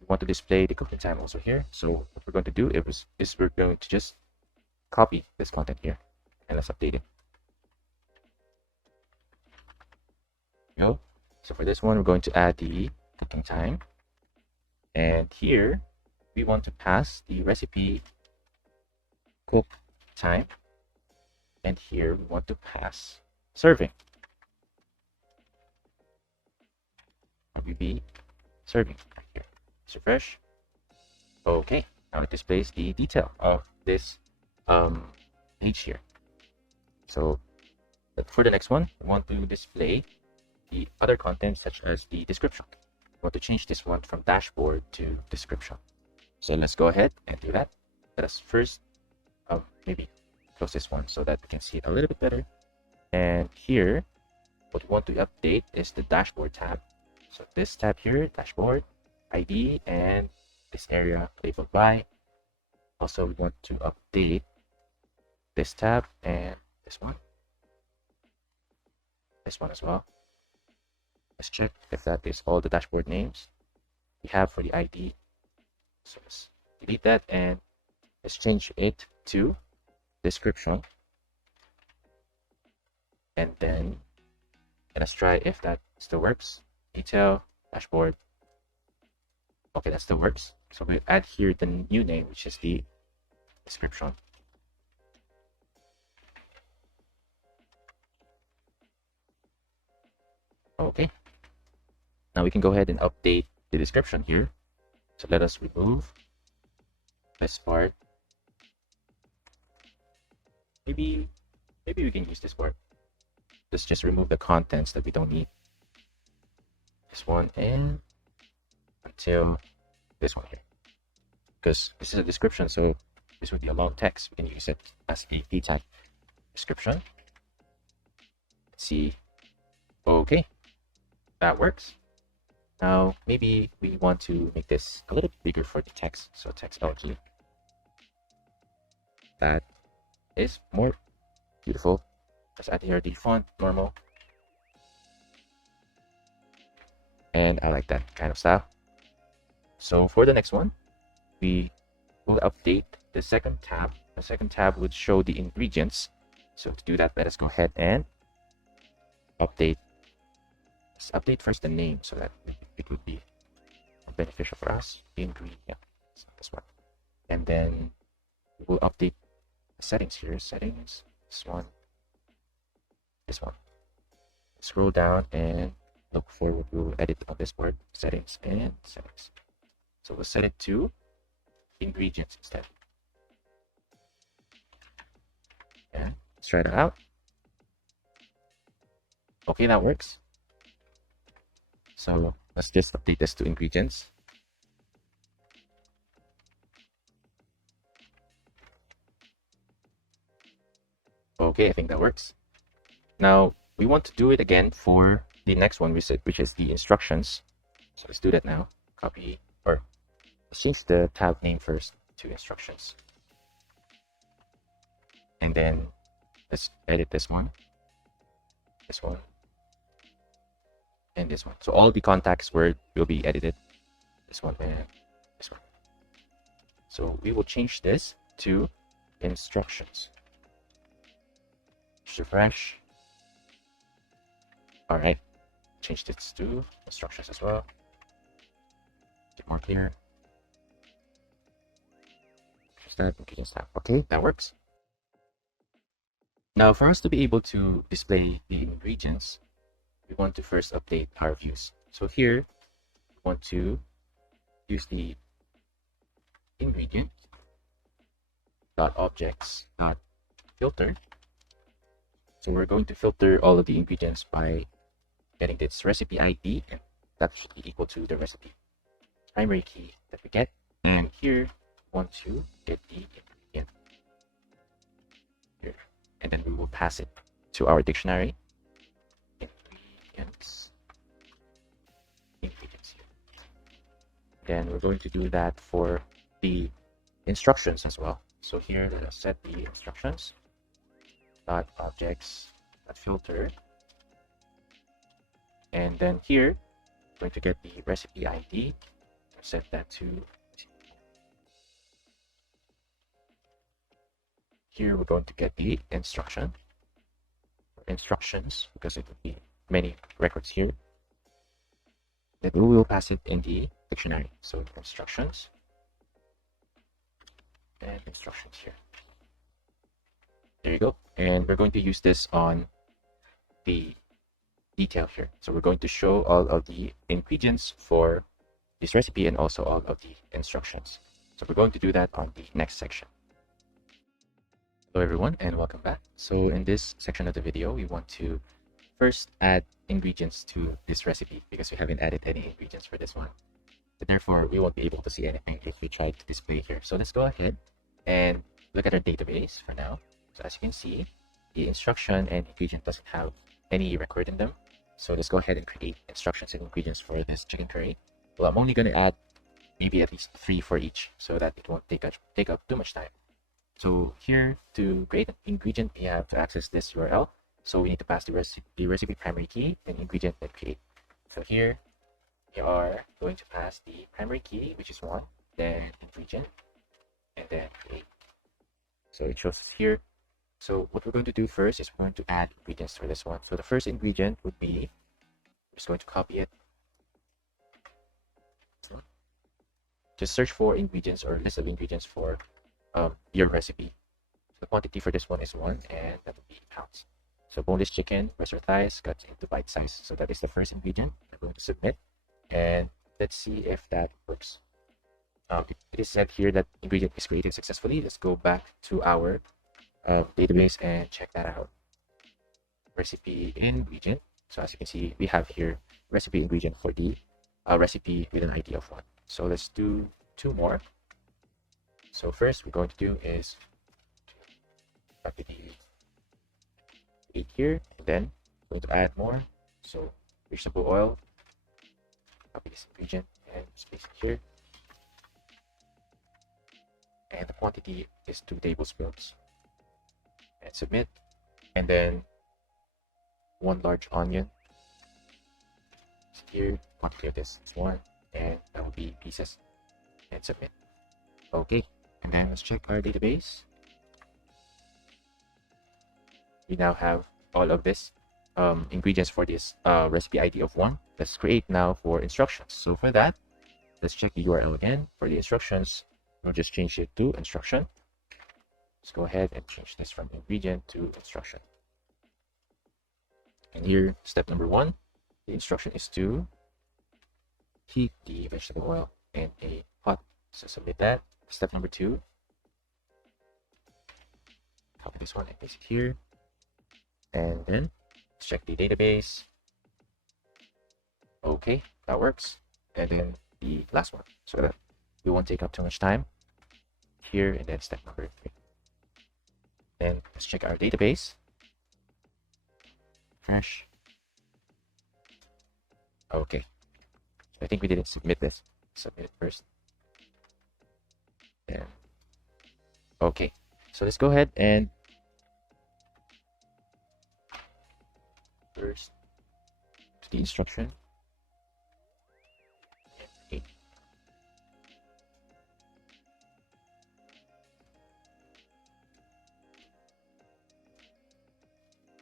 We want to display the cooking time also here. So what we're going to do is we're going to just copy this content here, and let's update it. Go. So for this one, we're going to add the cooking time, and here we want to pass the recipe cook time, and here we want to pass serving. WB serving here. Let's refresh. Okay, now it displays the detail of this page here. So for the next one, we want to display the other content such as the description. We want to change this one from dashboard to description. So let's go ahead and do that. Let us first maybe close this one so that we can see it a little bit better. And here, what we want to update is the dashboard tab. So this tab here, dashboard, ID, and this area labeled by. Also, we want to update this tab and this one as well. Let's check if that is all the dashboard names we have for the ID. So let's delete that and let's change it to description. And then let's try if that still works. Detail, dashboard. Okay, that still works. So we add here the new name, which is the description. Okay. Now we can go ahead and update the description here. So let us remove this part. Maybe we can use this part. Let's just remove the contents that we don't need. This one and until this one here. Because this is a description, so this would be a long text. We can use it as a p tag description. Let's see. Okay, that works. Now maybe we want to make this a little bit bigger for the text. So text LG. That is more beautiful. Let's add here the font normal. And I like that kind of style. So for the next one, we will update the second tab. The second tab would show the ingredients. So to do that, let us go ahead and update. Let's update first the name so that it would be beneficial for us. The ingredient, so this one. And then we'll update the settings here. Settings, this one. Scroll down and look for what we'll edit on this part. Settings and settings. So we'll set it to ingredients instead. Yeah, let's try that out. Okay, that works. So let's just update this to ingredients. Okay, I think that works. Now we want to do it again for the next one, which is the instructions. So let's do that now. Copy, or let's change the tab name first to instructions. And then let's edit this one. this one, and this one. So all the contacts word will be edited. This one and this one. So we will change this to instructions. Refresh. All right. Change this to instructions as well. Get more clear. Just that ingredient tab. Okay, that works. Now, for us to be able to display the ingredients, we want to first update our views. So here, we want to use the ingredient dot objects dot filter. So we're going to filter all of the ingredients by getting this recipe ID, and that should be equal to the recipe primary key that we get. And here, we want to get the ingredient here, and then we will pass it to our dictionary. Ingredients here. Then we're going to do that for the instructions as well. So here, let us set the instructions dot objects dot filter, and then here we're going to get the recipe ID. Set that to here. We're going to get the instructions because it would be many records here. Then we will pass it in the dictionary. So instructions and instructions here. There you go. And we're going to use this on the detail here. So we're going to show all of the ingredients for this recipe and also all of the instructions. So we're going to do that on the next section. Hello everyone and welcome back. So in this section of the video, we want to first add ingredients to this recipe because we haven't added any ingredients for this one. But therefore, we won't be able to see anything if we try to display here. So let's go ahead and look at our database for now. So as you can see, the instruction and ingredient doesn't have any record in them. So let's go ahead and create instructions and ingredients for this chicken curry. Well, I'm only going to add maybe at least 3 for each so that it won't take up too much time. So here, to create an ingredient, we have to access this URL. So we need to pass the recipe primary key and ingredient and create. So here, we are going to pass the primary key, which is 1, then ingredient, and then create. So it shows us here. So what we're going to do first is we're going to add ingredients for this one. So the first ingredient would be, we're just going to copy it. Just search for ingredients or list of ingredients for your recipe. So the quantity for this one is 1, and that would be pounds. So boneless chicken, breast or thighs, cut into bite size. So that is the first ingredient. I'm going to submit, and let's see if that works. It is said here that ingredient is created successfully. Let's go back to our database and check that out. Recipe ingredient. So as you can see, we have here recipe ingredient for the recipe with an ID of 1. So let's do 2 more. So first we're going to do is copy the 8 here, and then we're going to add more. So vegetable oil, copy this ingredient and space it here. And the quantity is 2 tablespoons. And submit. And then 1 large onion. So here, quantity of this is 1, and that will be pieces. And submit. Okay, and then let's check our database. We now have all of this ingredients for this recipe ID of 1. Let's create now for instructions. So for that, let's check the URL again. For the instructions, we'll just change it to instruction. Let's go ahead and change this from ingredient to instruction. And here, step number 1, the instruction is to heat the vegetable oil in a pot. So submit that. Step number 2, copy this one and paste it here. And then let's check the database. Okay, that works. And then the last one, so that we won't take up too much time here. And then step number 3. Then let's check our database. Fresh. Okay. I think we didn't submit this. Submit it first. Then okay. So let's go ahead and we're the instruction. Okay.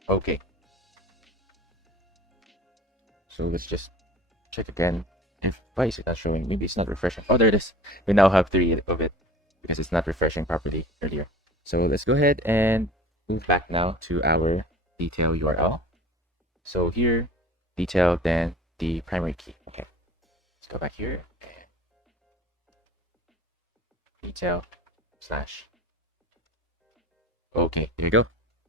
Okay. So let's just check again. If why is it not showing? Maybe it's not refreshing. Oh, there it is. We now have 3 of it because it's not refreshing properly earlier. So let's go ahead and move back now to our detail URL. So here, detail, then the primary key. Okay. Let's go back here and detail slash. Okay, there you go.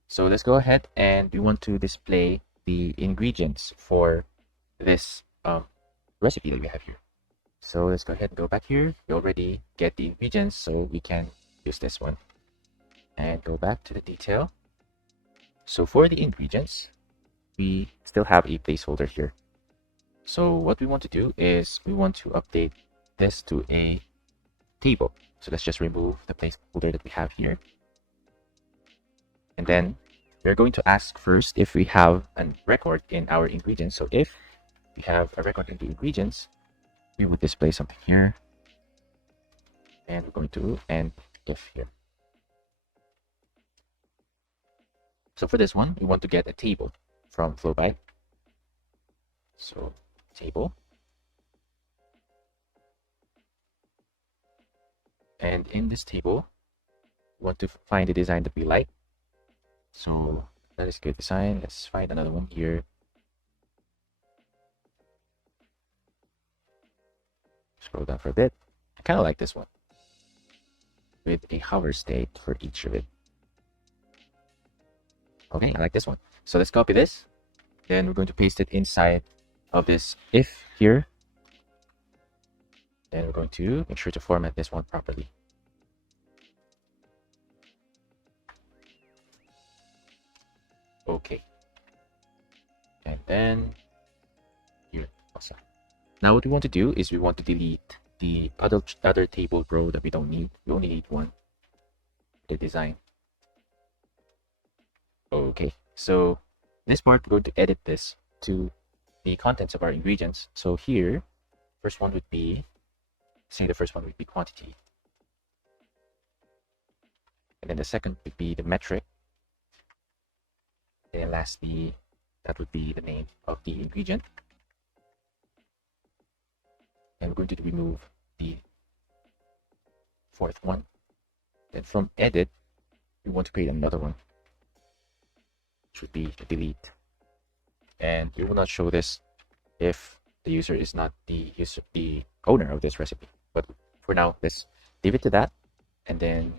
So let's go ahead and we want to display the ingredients for this recipe that we have here. So let's go ahead and go back here. We already get the ingredients, so we can use this one. And go back to the detail. So for the ingredients, we still have a placeholder here. So what we want to do is we want to update this to a table. So let's just remove the placeholder that we have here. And then we're going to ask first if we have a record in our ingredients. So if we have a record in the ingredients, we would display something here. And we're going to end if here. So for this one, we want to get a table from Flowby. So table. And in this table, we want to find the design that we like. So that is good design. Let's find another one here. Scroll down for a bit. I kind of like this one with a hover state for each of it. Okay, I like this one. So let's copy this. Then we're going to paste it inside of this if here. Then we're going to make sure to format this one properly. Okay. And then here also. Now what we want to do is we want to delete the other table row that we don't need. We only need one. The design. Okay. So this part we're going to edit this to the contents of our ingredients. So here, first one would be, say the first one would be quantity. And then the second would be the metric. And then lastly, that would be the name of the ingredient. And we're going to remove the fourth one. Then from edit, we want to create another one. Should be delete. And we will not show this if the user is not the owner of this recipe. But for now, let's leave it to that. And then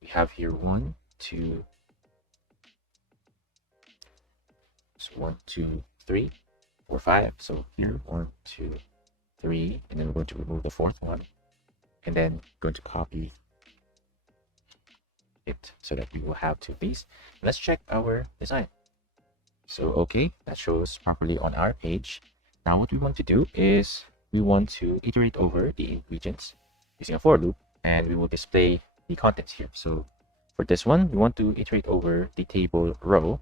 we have here 1, 2. So 1, 2, 3, 4, 5. So here 1, 2, 3, and then we're going to remove the fourth one, and then going to copy it so that we will have 2 of these. Let's check our design. So okay, that shows properly on our page. Now what we want to do is we want to iterate over the ingredients using a for loop, and we will display the contents here. So for this one, we want to iterate over the table row,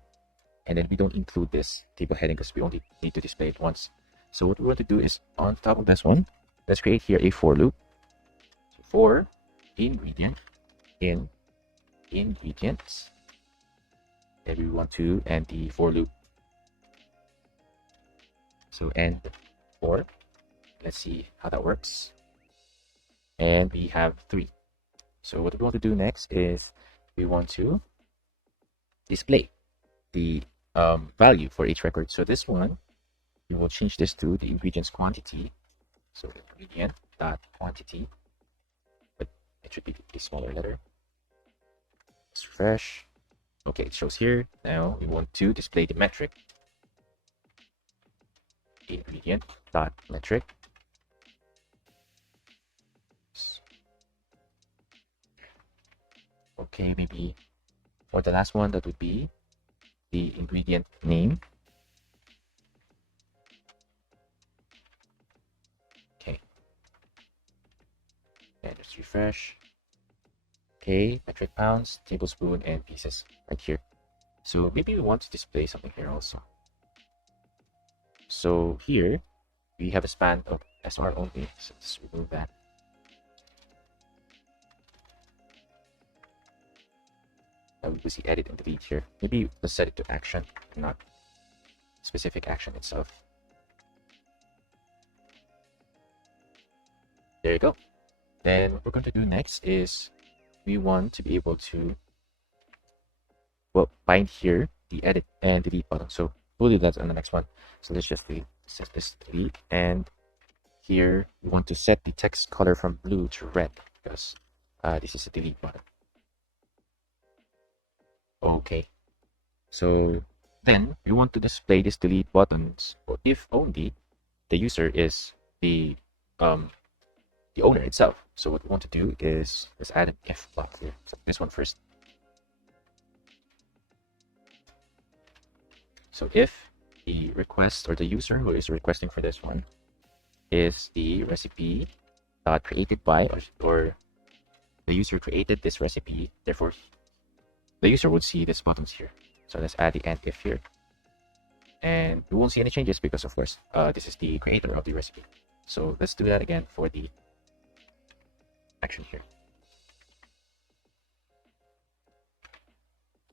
and then we don't include this table heading because we only need to display it once. So what we want to do is on top of this one, let's create here a for loop. So for ingredient in ingredients, and we want to end the for loop. So end for. Let's see how that works. And we have 3. So what we want to do next is we want to display the value for each record. So this one, we will change this to the ingredients quantity. So ingredient dot quantity, but it should be a smaller letter. Let's refresh. Okay, it shows here. Now we want to display the metric. Ingredient dot metric. Okay, maybe for the last one, that would be the ingredient name. Okay. And just refresh. Okay, metric pounds, tablespoon, and pieces right here. So maybe we want to display something here also. So here we have a span of SR only. So let's remove that. Now we see edit and delete here. Maybe let's set it to action, not specific action itself. There you go. Then what we're going to do next is we want to be able to, well, bind here the edit and delete button. So we'll do that on the next one. So let's just set this delete, and here we want to set the text color from blue to red because this is a delete button. Okay, so then we want to display these delete buttons if only the user is the owner itself. So what we want to do is let's add an if block here. So this one first. So if the request or the user who is requesting for this one is the recipe created by, or the user created this recipe, therefore the user would see these buttons here. So let's add the end if here, and we won't see any changes because of course this is the creator of the recipe. So let's do that again for the action here,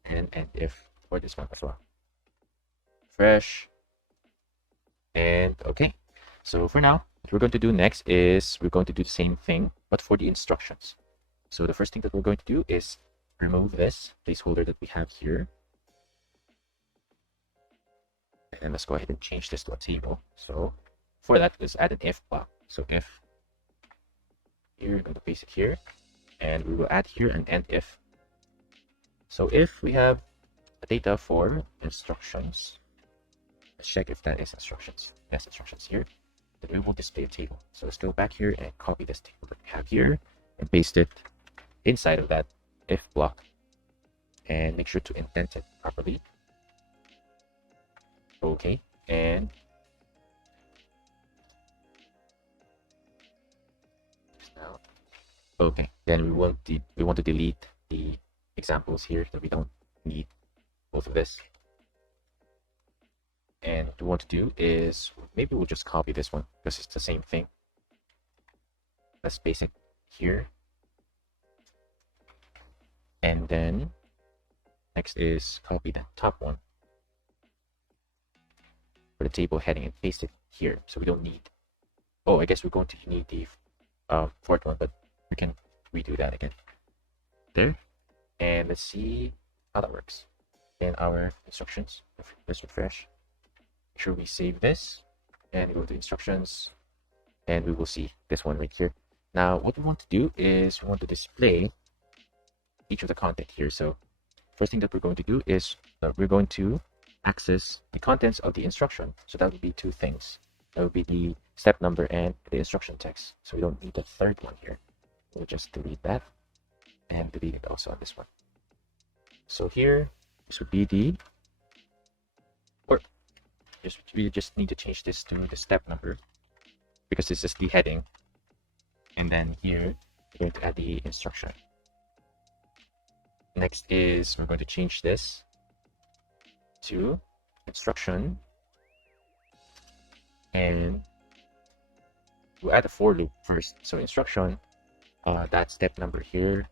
and end if for this one as well. Fresh, and okay. So for now, what we're going to do next is we're going to do the same thing but for the instructions. So the first thing that we're going to do is remove this placeholder that we have here, and let's go ahead and change this to a table. So for that, let's add an if block. So if here, we're going to paste it here, and we will add here an end if. So if we have data for instructions, let's check if that is instructions. Yes, instructions here. Then we will display a table. So let's go back here and copy this table that we have here and paste it inside of that if block, and make sure to indent it properly. Okay, and now, okay, then we want to delete the examples here that we don't need both of this. And what we want to do is maybe we'll just copy this one because it's the same thing. Let's paste it here. And then next is copy the top one for the table heading and paste it here. So we don't need, oh, I guess we're going to need the fourth one, but we can redo that again. There. And let's see how that works. In our instructions, let's refresh. Make sure we save this and go to instructions, and we will see this one right here. Now what we want to do is we want to display each of the content here. So first thing that we're going to do is we're going to access the contents of the instruction. So that would be two things. That would be the step number and the instruction text. So we don't need the third one here. We'll just delete that and delete it also on this one. So here, this would be the, or we just need to change this to the step number because this is the heading. And then here, we're going to add the instruction. Next is we're going to change this to instruction, and we'll add a for loop first. So instruction, that step number here.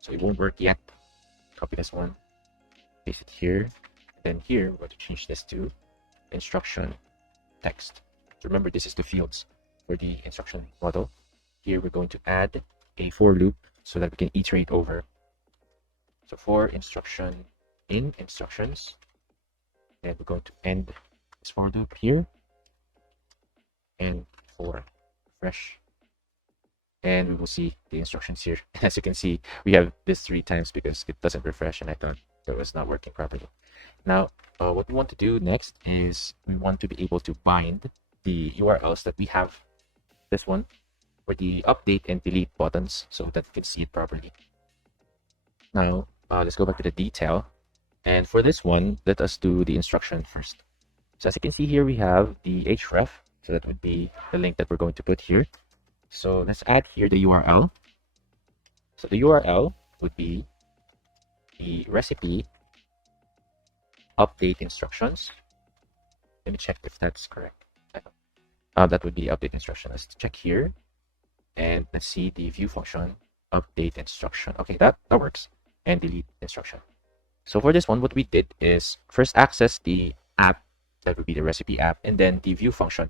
So it won't work yet. Copy this one, paste it here. Then here, we're going to change this to instruction text. So remember, this is the fields for the instruction model. Here, we're going to add a for loop so that we can iterate over. So for instruction in instructions, and we're going to end this for loop here, and for fresh, and we will see the instructions here. As you can see, we have this 3 times because it doesn't refresh, and I thought that was not working properly. Now, what we want to do next is we want to be able to bind the URLs that we have, this one, for the update and delete buttons so that we can see it properly. Now, let's go back to the detail. And for this one, let us do the instruction first. So as you can see here, we have the href. So that would be the link that we're going to put here. So let's add here the URL. So the URL would be the recipe update instructions. Let me check if that's correct. That would be update instruction. Let's check here. And let's see the view function, update instruction. Okay, that works. And delete instruction. So for this one, what we did is first access the app, that would be the recipe app, and then the view function.